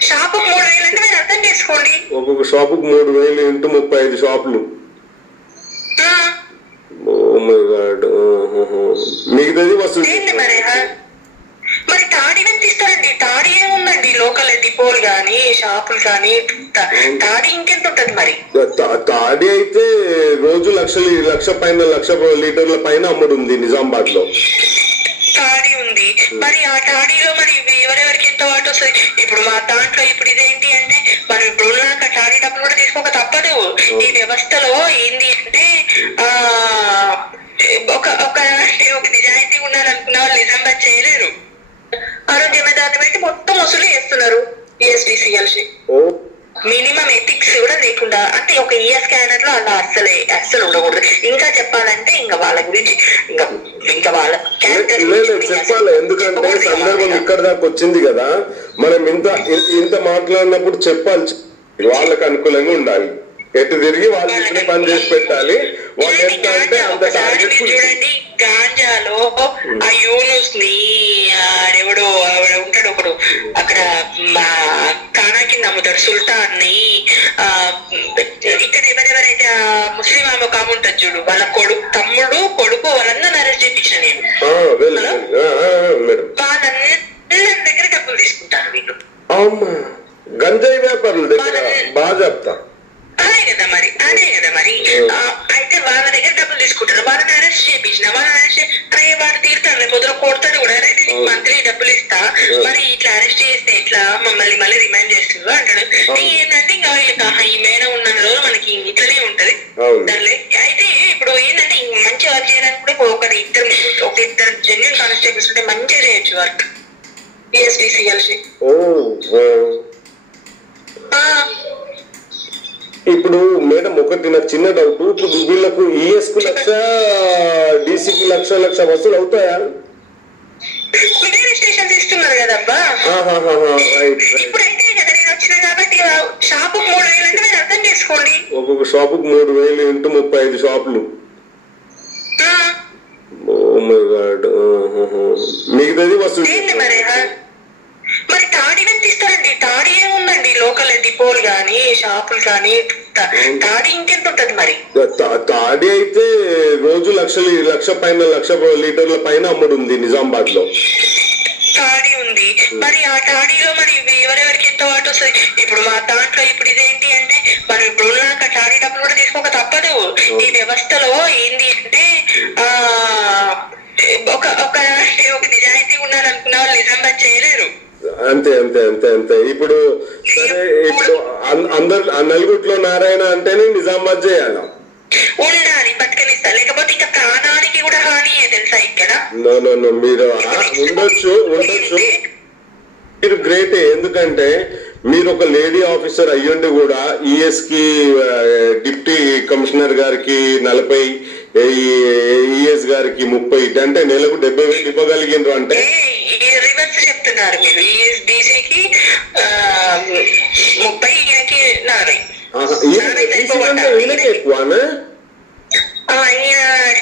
Shop మూడు వేలు అంటే మీరు అర్థం చేసుకోండి. ఒక్కొక్క షాపుకి మూడు వేలు ఇంటూ ముప్పై ఐదు షాపులు. ఓ మై గాడ్ మిగతాది వస్తుంది మరి? మరి తాడి ఎంత ఇస్తారండి? తాడి ఏముందండి లోకల్ డిపోలు కానీ షాపులు కానీ తాడి ఇంకెంత ఉంటది మరి? తాడి అయితే రోజు లక్ష లక్ష పైన లక్ష లీటర్ల పైన అమ్ముడు ఉంది నిజామాబాద్లో తాడి ఉంది. మరి ఆ తాడిలో మరి ఇవి ఇప్పుడు మా దాంట్లో ఇప్పుడు ఇదేంటి అంటే మనం ఇప్పుడు ఉన్నాక తాడి డబ్బులు కూడా తీసుకోక తప్పదు. ఈ వ్యవస్థలో ఏంది అంటే ఆ ఒక ఒక ఒక నిజాయితీ ఉండాలనుకున్న వాళ్ళు నిజంగా చేయలేరు. ఆరోగ్యమే దాన్ని పెట్టి మొత్తం వసూలు చేస్తున్నారు. ఓ మినిమం ఎథిక్స్ కూడా లేకుండా అంటే ఒక ఈఎస్ స్కానర్లో అలా అస్సలే అస్సలు ఉండకూడదు. ఇంకా చెప్పాలంటే ఇంకా వాళ్ళ గురించి ఇంకా ఇంకా వాళ్ళ చెప్పాలి. ఎందుకంటే సందర్భం ఇక్కడ దాకా వచ్చింది కదా. మనం ఇంత ఇంత మాట్లాడినప్పుడు చెప్పాలి వాళ్ళకి అనుకూలంగా ఉండాలి. ఎటు తిరిగి వాళ్ళు ఇచ్చిన పని చేసి పెట్టాలి. వాళ్ళు చూడండి, ఎంత అంటే గాంజా? అంత ఒకసారి టార్గెట్ మీరు చూడండి గాంజాలో ఆ యూనుస్ని ఎవడో ఆవిడ ఉంటాడు ఒకడు. అక్కడ మా కానా కింద అమ్ముతాడు సుల్తాన్ని ఆ ఇక్కడ ఎవరెవరైతే ఆ ముస్లిం ఆమె ఒక ఆమె ఉంటుంది చూడు వాళ్ళ కొడుకు తమ్ముడు కొడుకు వాళ్ళందరిని అరెస్ట్ చేయించిన నేను. వాళ్ళందరి దగ్గర డబ్బులు తీసుకుంటారు వీళ్ళు. గంజాయి వ్యాపారుల దగ్గర బాగా చెప్తా అయ్యే వాడు తీరుతాడు పొద్దున కొడతాడు కూడా. అరే నేను మంత్లీ డబ్బులు ఇస్తా. మరి ఇట్లా అరెస్ట్ చేస్తే ఎట్లా? మమ్మల్ని మళ్ళీ రిమైండ్ చేస్తుందో అంటాడు. ఏంటంటే ఇంకా ఈ మేడం ఉన్న రోజు మనకి ఇట్లనే ఉంటది. అయితే ఇప్పుడు ఏంటంటే మంచి వర్క్ చేయడానికి కూడా ఒకరి ఇద్దరు ఒక ఇద్దరు జెన్యున్ కానిస్టేబుల్స్ ఉంటే మంచిగా చేయొచ్చు వర్క్. పిఎస్డిసి కలిసి. ఇప్పుడు మేడం ఒకటి నాకు చిన్న డౌట్ ఇప్పుడు వీళ్ళకు ఈఎస్కు లక్ష లక్ష లక్ష వసూలు అవుతాయా? ఇస్తున్నారు కదబ్బా. రైట్ ఇప్పుడైతే కదా నేను వచ్చిన కాబట్టి షాపు మూడు వేలు అంటే మీరు అర్థం చేసుకోండి. ఒక్కొక్క షాపుకి మూడు వేలు ఇంటూ ముప్పై ఐదు షాపులు. ఆ, ఓ మై గాడ్ మిగతాది ఏంటి మరి తాడి ఎంత ఇస్తారండి తాడి ఏముందండి లోకల్ డిపోలు కానీ షాపులు కానీ తాడి ఇంకెంత ఉంటది మరి? తాడి అయితే రోజు లక్ష లక్ష పైన లక్ష లీటర్ల పైన అమ్ముడు ఉంది నిజామాబాద్లో తాడి ఉంది. మరి ఆ తాడిలో మరి ఎవరెవరికి ఎంత వాటి వస్తుంది? ఇప్పుడు మా దాంట్లో ఇప్పుడు ఇదేంటి అంటే మనం ఇప్పుడు ఉన్నాక తాడి డబ్బులు కూడా తీసుకోక తప్పదు. ఈ వ్యవస్థలో ఏంది అంటే ఆ ఒక ఒక ఒక నిజాయితీ ఉండాలనుకున్న వాళ్ళు నిజంగా చేయలేరు. అంతే అంతే అంతే అంతే. ఇప్పుడు సరే ఇప్పుడు అందరు నలుగుట్లో నారాయణ అంటేనే నిజామాబాద్ చేయాల? నో నో నో మీరు ఉండొచ్చు ఉండొచ్చు. మీరు గ్రేటే ఎందుకంటే మీరు ఒక లేడీ ఆఫీసర్ అయ్యుండి కూడా ఈఎస్కి డిప్టీ కమిషనర్ గారికి నలభై ఈఎస్ గారికి ముప్పై అంటే నెలకు డెబ్బై వేలు ఇవ్వగలిగినారు అంటే? రివర్స్ చెప్తున్నారు మీరు. ముప్పై ఈయనకి ఈయనకే ఎక్కువనా?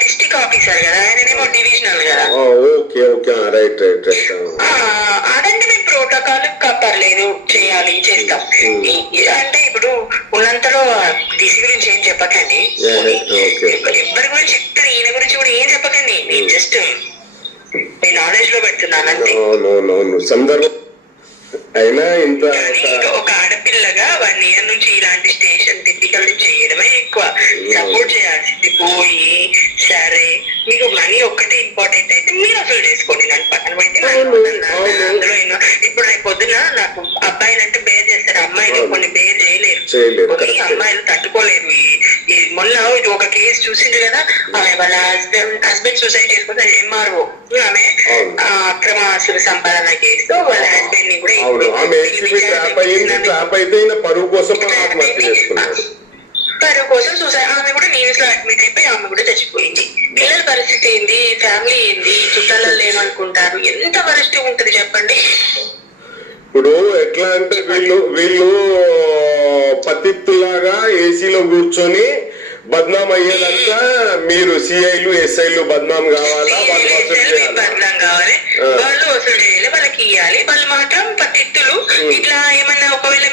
డిస్టిక్ ఆఫీసర్ కదా. ఆయననేమో డివిజనల్ కదా. ఓకే రైట్ రైట్ అదంటే మేము ప్రోటోకాల్ పర్లేదు చేయాలి చేస్తాం. ఈ- అంటే ఇప్పుడు ఉన్నంతలో డిసి గురించి ఏం చెప్పకండి. ఎవరి గురించి చెప్తారు. ఈయన గురించి కూడా ఏం చెప్పకండి. నేను జస్ట్ మీ నాలెడ్జ్లో పెడుతున్నాను అంతే. అయినా ఇంత ఒక- ఆడపిల్లగా వన్ ఇయర్ నుంచి ఇలాంటి స్టేషన్ టిపికల్ చేయడమే ఎక్కువ. సపోర్ట్ చేయాల్సింది. పోయి సరే మీకు మనీ ఒక్కటే ఇంపార్టెంట్ అయితే మీరు అసలు చేసుకోండి నన్ను పక్కన పెట్టి. అందులో ఇప్పుడు రేపు పొద్దున నాకు అబ్బాయిలు అంటే బేర్ చేస్తారు. అమ్మాయిలు కొన్ని బేర్ చేయలేరు. అమ్మాయిలు తట్టుకోలేరు. మొన్న ఇది ఒక కేసు చూసింది కదా? ఆమె వాళ్ళ హస్బెండ్ హస్బెండ్ సూసైడ్ చేసుకుంటే ఎంఆర్ఓ ఆమె అక్రమ ఆస్తుల సంపాదన కేసు వాళ్ళ హస్బెండ్ని కూడా అవును. ఇప్పుడు ఆమె వీళ్ళు ఏసీబీ విచారణ ట్రాప్ అయ్యింది చేస్తున్నారు. ట్రాప్ అయితే ఈయన పరువు కోసం ఆత్మహత్య చేసుకున్నాడు పరువు కోసం సూసైడ్ ఆమె కూడా నీమ్స్లో అడ్మిట్ అయిపోయి ఆమె కూడా చచ్చిపోయింది. పిల్లల పరిస్థితి ఏంది? ఫ్యామిలీ ఏంది? చుట్టాలలో ఏమనుకుంటారు ఎంత వరస్ట్ ఉంటది చెప్పండి? ఇప్పుడు ఎట్లా అంటే వీళ్ళు వీళ్ళు పతిత్తులాగా ఏసీలో కూర్చొని బద్నాం అయ్యేదంతా మీరు సిఐలు ఎస్ఐలు బద్నాం కావాలా? వాళ్ళు వసూలు చేయాలా బదనాం కావాలి. వాళ్ళు వసూలు చేయాలి వాళ్ళకి ఇవ్వాలి వాళ్ళు మాత్రం పత్తిత్తులు ఇట్లా ఏమన్నా ఒకవేళ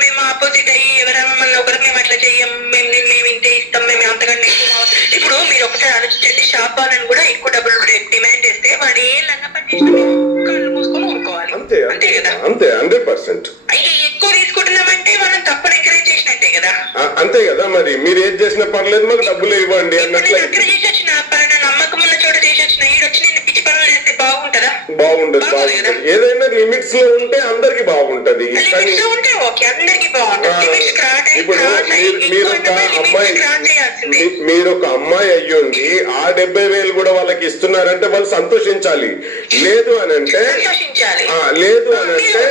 వాళ్ళని కూడా ఎక్కువ డబ్బులు డిమాండ్ చేస్తే వాడు ఏ లంగా పని చేసినా మేము కళ్ళు మూసుకొని ఊరుకోవాలి. అంతే అంతే కదా? అంతే హండ్రెడ్ పర్సెంట్. ఎక్కువ తీసుకుంటున్నామంటే మనం తప్పని ఎంకరేజ్ చేసినట్టే కదా? అంతే కదా మరి. మీరు ఏది చేసినా పర్లేదు మాకు డబ్బులు ఇవ్వండి ఇప్పుడు బాగుంటదా ఏదైనా లిమిట్స్లో ఉంటే అందరికి బాగుంటది. కానీ ఇప్పుడు మీరు- ఒక అమ్మాయి మీరు ఒక అమ్మాయి అయ్యుండి ఆ డెబ్బై వేలు కూడా వాళ్ళకి ఇస్తున్నారంటే వాళ్ళు సంతోషించాలి. లేదు అని అంటే లేదు అని అంటే.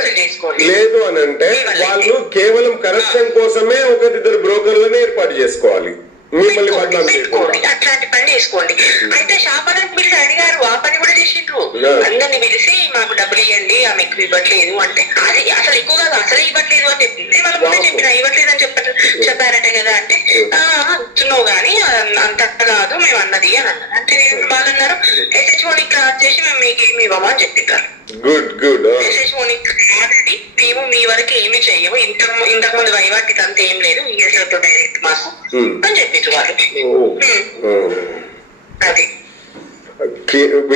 లేదు అని అంటే. వాళ్ళు కేవలం కరప్షన్ కోసమే ఒకరిద్దరు బ్రోకర్లను ఏర్పాటు చేసుకోవాలి. మిమ్మల్ని పెట్టుకోండి, అట్లాంటి పని చేసుకోండి. అయితే షాపాలను పిలిచి అడిగారు ఆ పని కూడా చేసిండ్రు. అందరిని పిలిచి మాకు డబ్బులు ఇవ్వండి ఆమె ఎక్కువ ఇవ్వట్లేదు అంటే అది అసలు ఎక్కువ కాదు అసలు ఇవ్వట్లేదు అని చెప్పింది వాళ్ళ Wow. చెప్పిన ఇవ్వట్లేదు అని చెప్పారు చెప్పారట కదా అంటే ఆ అంటున్నావు కానీ అంత కాదు మేము అన్నది అని అన్నారు. అంటే నేను వాళ్ళు అన్నారు ఎస్హెచ్ఓని క్రాస్ చేసి మేము మీకు ఏమి ఇవ్వమని చెప్పారు గుడ్ గుడ్ వరకు ఏమి చెయ్యము ఇంత ఇంతకు ముందు వైవాటికి అంత ఏం లేదు. ఈఎస్ఐతో డైరెక్ట్ మాకు. అని చెప్పిండ్రు వాళ్ళు. అది.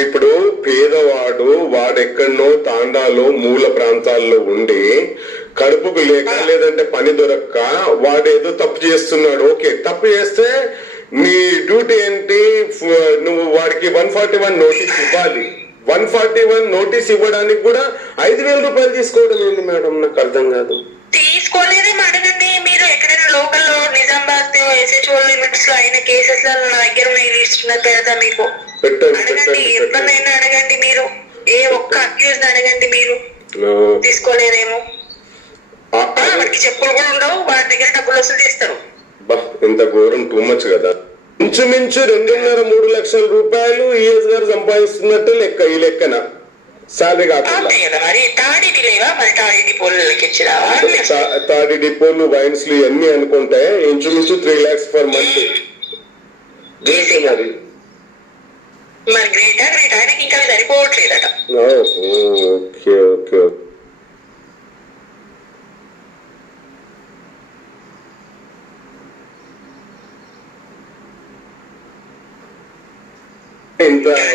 ఇప్పుడు పేదవాడు వాడెక్కడనో తాండాలో మూల ప్రాంతాల్లో ఉండి కడుపుకు లేక లేదంటే పని దొరక్క వాడేదో తప్పు చేస్తున్నాడు. ఓకే. తప్పు చేస్తే నీ డ్యూటీ ఏంటి? నువ్వు వాడికి వన్ ఫార్టీ వన్ నోటీస్ ఇవ్వాలి. వన్ ఫార్టీ వన్ నోటీస్ ఇవ్వడానికి కూడా ఐదు వేల రూపాయలు తీసుకోవడం ఏంటి మేడం? నాకు అర్థం కాదు. తీసుకోలేదే అడగండి మీరు ఎక్కడైనా లోకల్లో నిజామాబాద్ ఎస్హెచ్ఓ లిమిట్స్లో అయిన కేసెస్లో నా దగ్గర ఉన్న లిస్ట్ పెడతా మీకు అడగండి. ఎవరినైనా అడగండి మీరు. ఏ ఒక్క అక్యూజ్ అడగండి మీరు. తీసుకోలేదేమో. వాడికి చెప్పులు కూడా ఉండవు. వాడి దగ్గర డబ్బులు వసూలు చేస్తారు. ఇంత ఘోరం టూ మచ్ కదా. ఇంచుమించు రెండున్నర మూడు లక్షల రూపాయలు ఈఎస్ గారు సంపాదిస్తున్నట్టు లెక్క ఈ లెక్కన. సాలరీ కాకుండా. తాడి డిపోలు వైన్స్లు ఇవన్నీ అనుకుంటే ఇంచుమించు త్రీ లాక్స్ పర్ మంత్. మరి. మరి గ్రేటా గ్రేట్? ఆయనకి ఇంకా సరిపోవట్లేదట. ఓకే ఓకే ఇంత కానీ